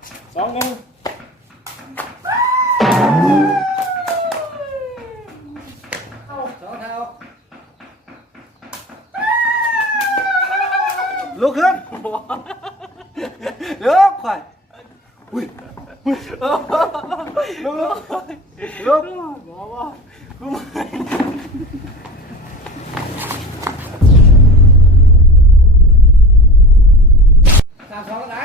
2-1ลุกขึ้นลุกข่อยอุ้ยลุกลุกบอกว่ากู3-2ไหน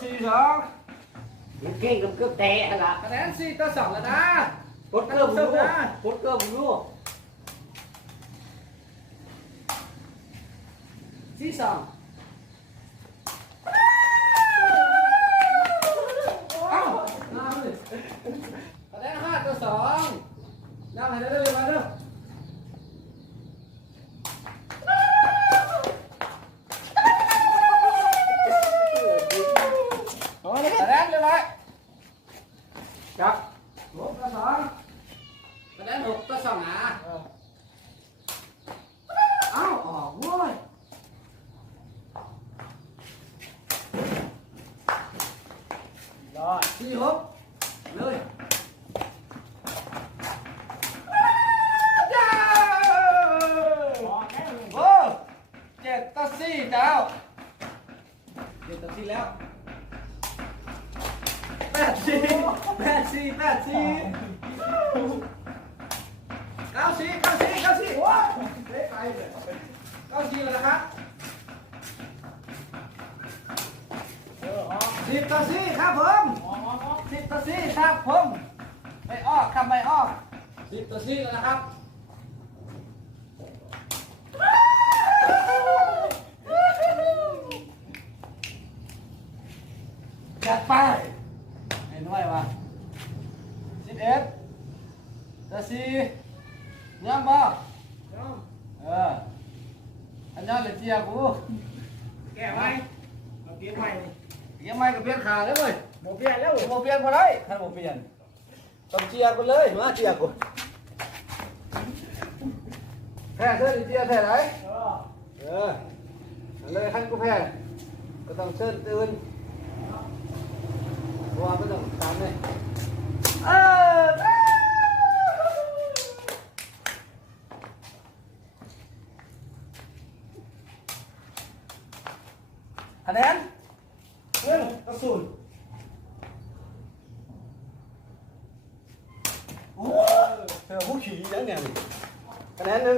4-2เก่งกับเกือบแตะละ คะแนน4-2แล้วนะปดเกือบรู้ปดเกือบรู้ 4-2คะแนน5-2น้ำให้ได้เลยมาเด้อคะแนนเลยไหมจับ6-2คะแนน6-2นะเอ้าออกเว้ยรอด 4-6เลยโอ้7-4เจ้า7-4แล้ว8-4ว้าวเฮ้ยไปเลย9-4แล้วนะครับ10-4ครับผม10-4ครับผมไม่ออกครับไม่ออก10-4แล้วนะครับจัดไปไอ้น้อยวะ11-4ย้ำบ่อันย้อนเลยเจียกู แก้ไหมเอาเปลี่ยนใหม่ ยังไม่ก็เปลี่ยนขาเลยเว้ย โมเปลี่ยนแล้ว โมเปลี่ยนพอได้ท่านโมเปลี่ยนต้องเจียกูเลยมาเจียกูแพ้เชิญเจียแพ้ไหนเลยขั้นกูแพ้ก็ต้องเชิญตื่นว่าก็ต้องตามเลยคะแนน1-0โอ้เธอผู้ขี่ยังเนี่ยคะแนน1-1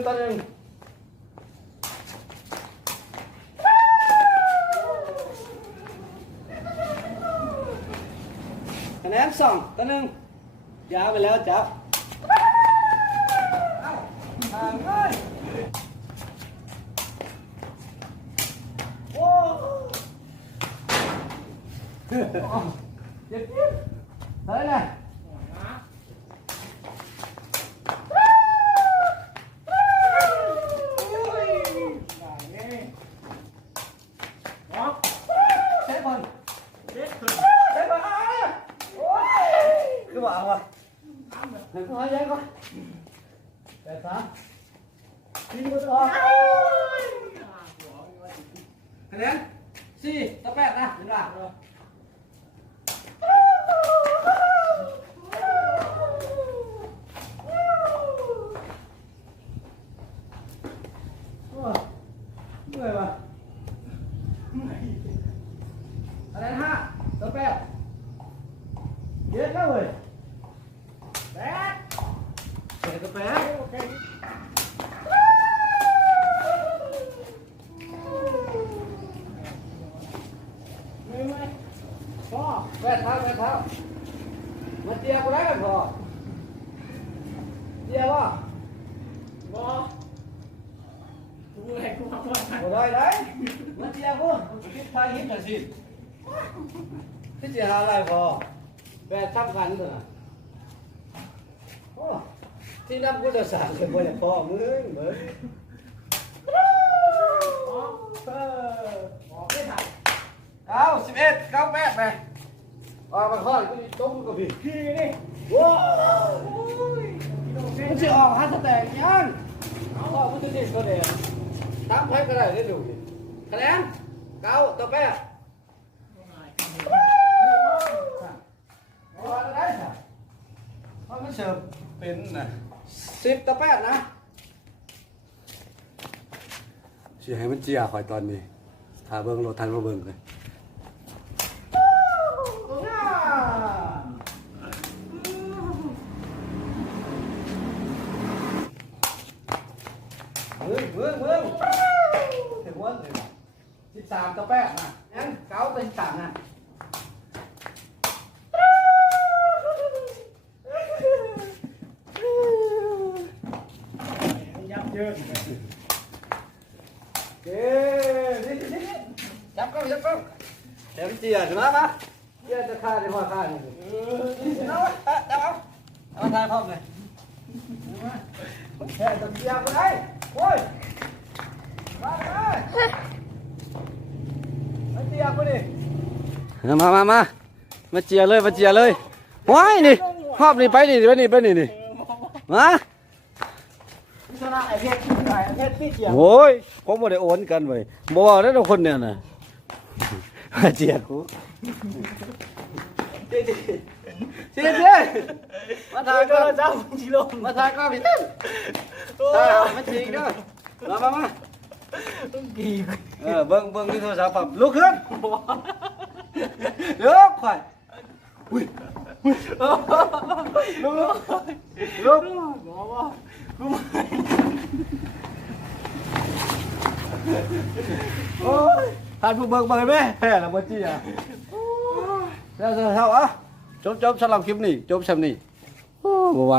คะแนน2-1ยาวไปแล้วจับห่างเลยโอ้เจ็บเฮ้ยนะเซฟบอลคือว่าอะไรหนึ่งร้อยยังก็8-3ทีมก็ต้องคะแนน4-8นะเห็นป่ะเมื่อยป่ะคะแนน5-8เยอะแล้วเว้ย8-8แม่เท้ามาเจียกูได้กันพอเจียว่า บอกูอะไรกูมาก่อน บ่ได้ได้มาเจียกูคิดทางคิดหน่อยสิที่จะหาอะไรพอแปดทับกันเถอะโอ้ที่น้ำกูจะสั่งเลยบ่อยากพอมึงเหมือนบอกไม่ทัน 11-9-8ไปออกมาข้อกูต้มกับพี่ พี่นี่ ว้าวมันจะออกฮัตแตกยังพ่อมันจะเด็ดก็เด็ด ตามให้ก็ได้ได้ดูคะแนนเก้าต่อแปดเอาอะไรได้เพราะมันเสิร์ฟเป็นนะ10 ต่อ 8นะสิให้มันเจียคอยตอนนี้ถ้าเบิ่งรถทันมาเบิ่งเลยเมืองถึงวันเลย13 ต่อ 8นะงั้น9 ต่อ 13นะยับเยิน เย้นี่จับก็เดี๋ยวเจียถึงแล้วนะเจียจะฆ่าได้พอฆ่านี่เอาทายพร้อมเลยแค่จะเจียไปได้โอ้ยมาเจียไปดิมาเจียเลยว้ายนี่หอบนี่ไปนี่มา ชนะไอ้เพชรพี่เจีย โอ้ยผมบ่ได้โอนกันเว้ยบ่ว่าได้คนเนี่ยน่ะมาเจียกูเจีมาถ่ายก็เจ้าชิโร่มาถ่ายก็พี่เต้นมาจริงเด้อมากี่เบิ่งที่โทรศัพท์ปั๊บลุกขึ้นลุกค่อยลุกบอกว่ากูโอ้ยผ่านผู้เบิ่งไหมแพ้แล้วบ่จี้อ่ะแล้วอ่ะจบสำหรับคลิปนี้จบสำนี้โอ้บ่ไหว